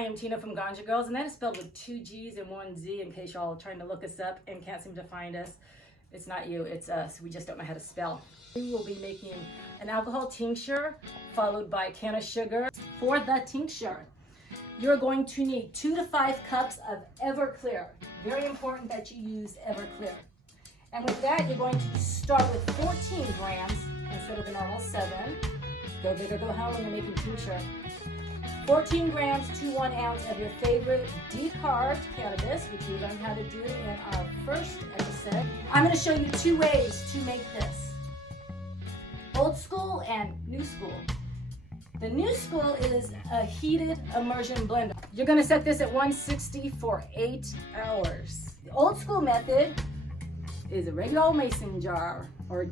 I am Tina from Ganja Girls, and that is spelled with 2 G's and 1 Z in case y'all are trying to look us up and can't seem to find us. It's not you, it's us. We just don't know how to spell. We will be making an alcohol tincture followed by Canna sugar. For the tincture, you're going to need 2 to 5 cups of Everclear. Very important that you use Everclear. And with that, you're going to start with 14 grams instead of the normal 7. Go big or go home when you're making tincture. 14 grams to 1 ounce of your favorite decarved cannabis, which we learned how to do in our first episode. I'm going to show you 2 ways to make this. Old school and new school. The new school is a heated immersion blender. You're going to set this at 160 for 8 hours. The old school method is a regular old mason jar or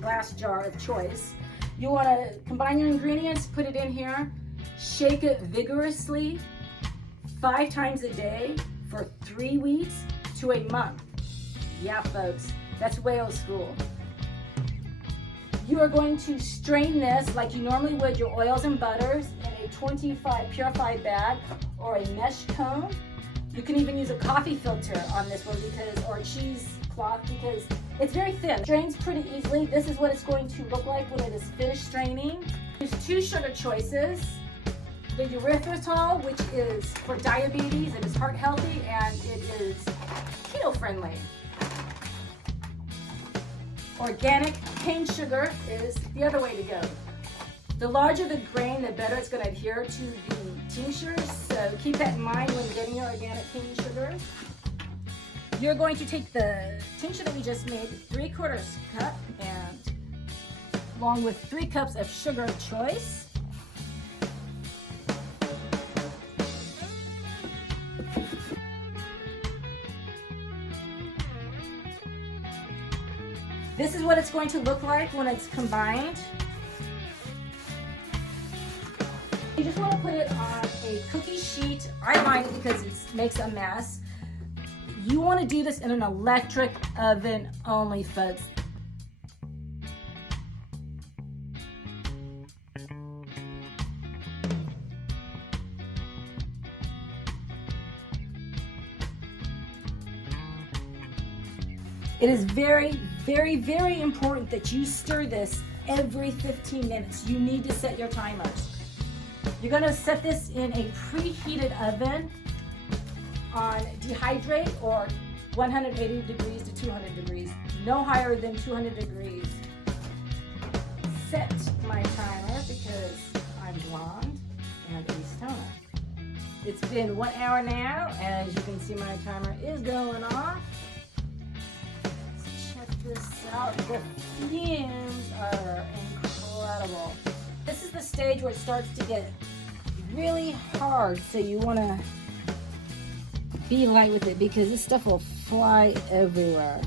glass jar of choice. You want to combine your ingredients, put it in here, shake it vigorously 5 times a day for 3 weeks to a month. Yeah, folks, that's way old school. You are going to strain this like you normally would your oils and butters in a 25 purified bag or a mesh cone. You can even use a coffee filter on this one or a cheesecloth because it's very thin. Strains pretty easily. This is what it's going to look like when it is finished straining. There's 2 sugar choices. The erythritol, which is for diabetes, it is heart healthy, and it is keto friendly. Organic cane sugar is the other way to go. The larger the grain, the better it's going to adhere to the tincture, so keep that in mind when getting your organic cane sugar. You're going to take the tincture that we just made, 3/4 cup, and along with 3 cups of sugar of choice. This is what it's going to look like when it's combined. You just want to put it on a cookie sheet. I mind it because it makes a mess. You want to do this in an electric oven only, folks. It is very, very, very important that you stir this every 15 minutes. You need to set your timers. You're going to set this in a preheated oven on dehydrate or 180 degrees to 200 degrees. No higher than 200 degrees. Set my timer because I'm blonde and a stoner. It's been 1 hour now. As you can see, my timer is going off. This out. The fumes are incredible. This is the stage where it starts to get really hard, so you want to be light with it because this stuff will fly everywhere.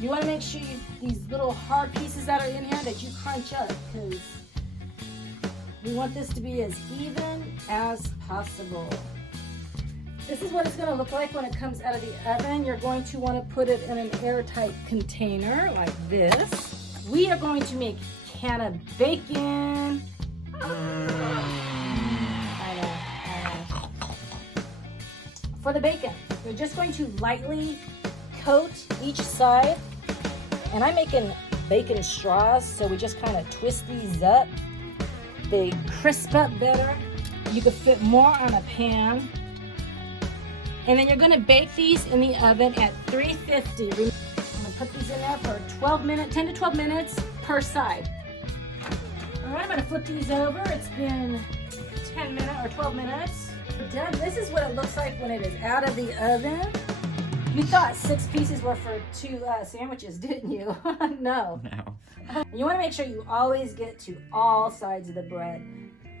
You want to make sure these little hard pieces that are in here that you crunch up because we want this to be as even as possible. This is what it's going to look like when it comes out of the oven. You're going to want to put it in an airtight container like this. We are going to make Canna bacon. I know. For the bacon, we're just going to lightly coat each side. And I'm making bacon straws, so we just kind of twist these up. They crisp up better. You could fit more on a pan. And then you're going to bake these in the oven at 350. I'm going to put these in there for 10 to 12 minutes per side. All right, I'm going to flip these over. It's been 10 minutes or 12 minutes. We're done. This is what it looks like when it is out of the oven. You thought 6 pieces were for 2 sandwiches, didn't you? No. No. You want to make sure you always get to all sides of the bread.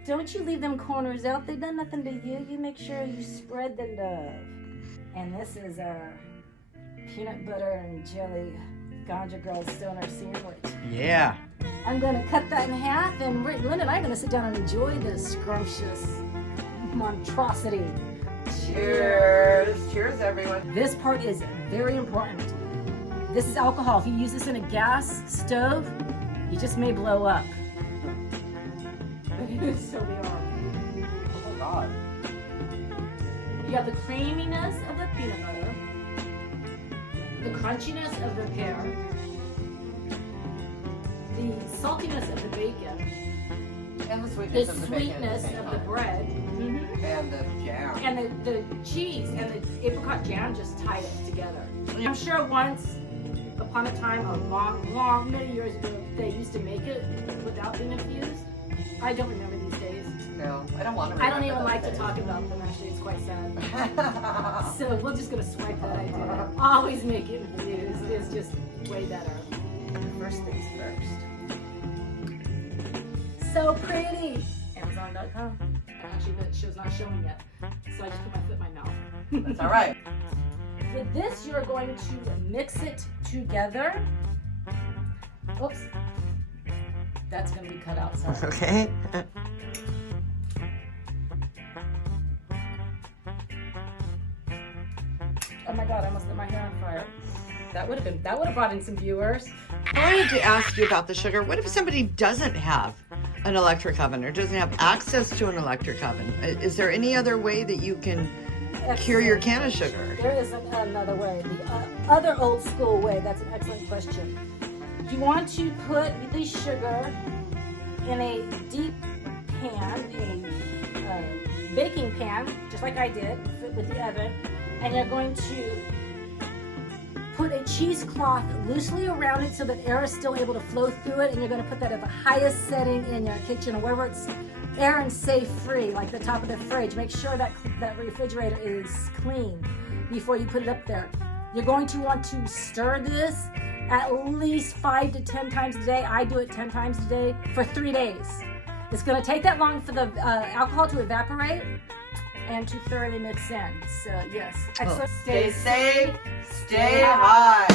Don't you leave them corners out. They've done nothing to you. You make sure you spread them dove. And this is our peanut butter and jelly Ganja Girl Stoner sandwich. Yeah. I'm going to cut that in half, and Linda and I are going to sit down and enjoy this scrumptious monstrosity. Cheers. Cheers, everyone. This part is very important. This is alcohol. If you use this in a gas stove, you just may blow up. So we are. Oh, God. You have the creaminess of the peanut butter, the crunchiness of the pear, the saltiness of the bacon, And the the sweetness of the bacon. sweetness of the bread, And the jam. and the cheese and the apricot jam just tied it together. I'm sure once upon a time, many years ago, they used to make it without being infused. I don't remember these days. No, I don't want to. I don't even like to talk about them, actually. It's quite sad. So we're just going to swipe that idea. Always make it infused. It's just way better. First things first. So pretty. Amazon.com. Actually, the show's not showing yet. So I just put my foot in my mouth. That's all right. With this, you're going to mix it together. Oops. That's going to be cut out, sorry. Okay. Oh my God, I almost lit my hair on fire. That would have brought in some viewers. I wanted to ask you about the sugar. What if somebody doesn't have an electric oven or doesn't have access to an electric oven? Is there any other way that you can cure your Canna sugar? There is another way. The other old school way. That's an excellent question. You want to put the sugar in a deep pan, a baking pan, just like I did with the oven, and you're going to put a cheesecloth loosely around it so that air is still able to flow through it, and you're going to put that at the highest setting in your kitchen or wherever it's air and safe free, like the top of the fridge. Make sure that that refrigerator is clean before you put it up there. You're going to want to stir this at least 5 to 10 times a day. I do it 10 times a day for 3 days. It's going to take that long for the alcohol to evaporate and to thoroughly mix in. So yes, excellent. Stay safe, stay high.